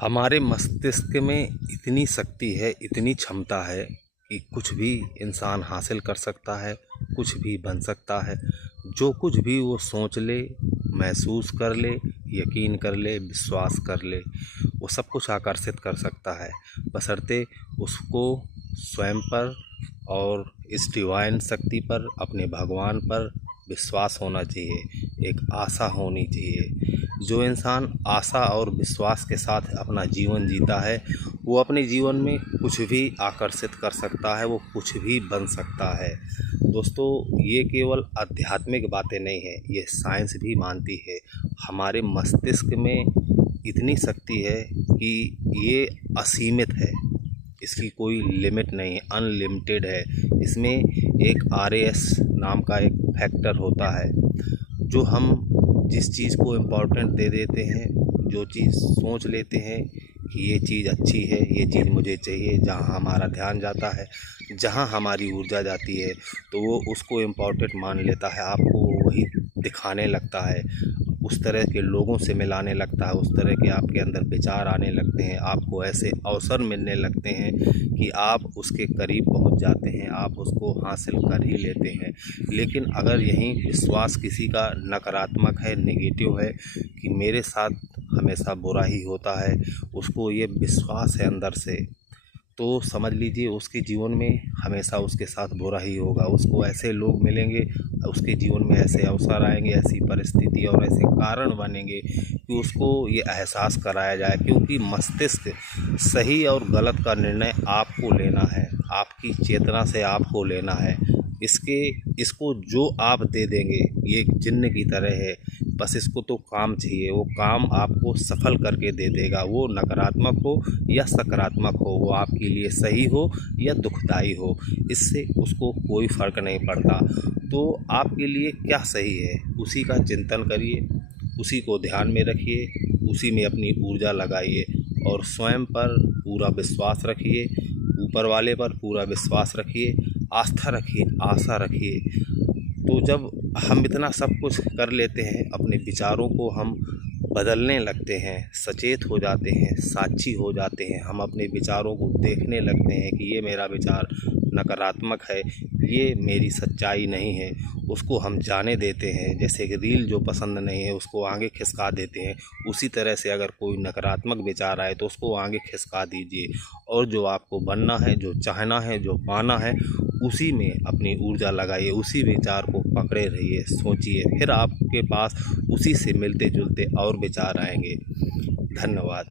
हमारे मस्तिष्क में इतनी शक्ति है, इतनी क्षमता है कि कुछ भी इंसान हासिल कर सकता है, कुछ भी बन सकता है। जो कुछ भी वो सोच ले, महसूस कर ले, यकीन कर ले, विश्वास कर ले, वो सब कुछ आकर्षित कर सकता है। बशर्ते उसको स्वयं पर और इस डिवाइन शक्ति पर, अपने भगवान पर विश्वास होना चाहिए, एक आशा होनी चाहिए। जो इंसान आशा और विश्वास के साथ अपना जीवन जीता है, वो अपने जीवन में कुछ भी आकर्षित कर सकता है, वो कुछ भी बन सकता है। दोस्तों, ये केवल आध्यात्मिक बातें नहीं है, ये साइंस भी मानती है। हमारे मस्तिष्क में इतनी शक्ति है कि ये असीमित है, इसकी कोई लिमिट नहीं है, अनलिमिटेड है। इसमें एक RAS नाम का एक फैक्टर होता है, जो हम जिस चीज़ को इम्पोर्टेंट दे देते हैं, जो चीज़ सोच लेते हैं कि ये चीज़ अच्छी है, ये चीज़ मुझे चाहिए, जहाँ हमारा ध्यान जाता है, जहाँ हमारी ऊर्जा जाती है, तो वो उसको इम्पोर्टेंट मान लेता है, आपको वही दिखाने लगता है, उस तरह के लोगों से मिलाने लगता है, उस तरह के आपके अंदर विचार आने लगते हैं, आपको ऐसे अवसर मिलने लगते हैं कि आप उसके करीब पहुंच जाते हैं, आप उसको हासिल कर ही लेते हैं। लेकिन अगर यहीं विश्वास किसी का नकारात्मक है, नेगेटिव है कि मेरे साथ हमेशा बुरा ही होता है, उसको ये विश्वास है अंदर से, तो समझ लीजिए उसके जीवन में हमेशा उसके साथ बुरा ही होगा। उसको ऐसे लोग मिलेंगे, उसके जीवन में ऐसे अवसर आएंगे, ऐसी परिस्थिति और ऐसे कारण बनेंगे कि उसको ये एहसास कराया जाए, क्योंकि मस्तिष्क सही और गलत का निर्णय आपको लेना है, आपकी चेतना से आपको लेना है। इसको जो आप दे देंगे, ये एक जिन्न की तरह है, बस इसको तो काम चाहिए, वो काम आपको सफल करके दे देगा। वो नकारात्मक हो या सकारात्मक हो, वो आपके लिए सही हो या दुखदाई हो, इससे उसको कोई फ़र्क नहीं पड़ता। तो आपके लिए क्या सही है, उसी का चिंतन करिए, उसी को ध्यान में रखिए, उसी में अपनी ऊर्जा लगाइए और स्वयं पर पूरा विश्वास रखिए, ऊपर वाले पर पूरा विश्वास रखिए, आस्था रखिए, आशा रखिए। तो जब हम इतना सब कुछ कर लेते हैं, अपने विचारों को हम बदलने लगते हैं, सचेत हो जाते हैं, साक्षी हो जाते हैं, हम अपने विचारों को देखने लगते हैं कि ये मेरा विचार नकारात्मक है, ये मेरी सच्चाई नहीं है, उसको हम जाने देते हैं। जैसे कि रील जो पसंद नहीं है उसको आगे खिसका देते हैं, उसी तरह से अगर कोई नकारात्मक विचार आए तो उसको आगे खिसका दीजिए, और जो आपको बनना है, जो चाहना है, जो पाना है, उसी में अपनी ऊर्जा लगाइए, उसी विचार को पकड़े रहिए, सोचिए, फिर आपके पास उसी से मिलते जुलते और विचार आएंगे। धन्यवाद।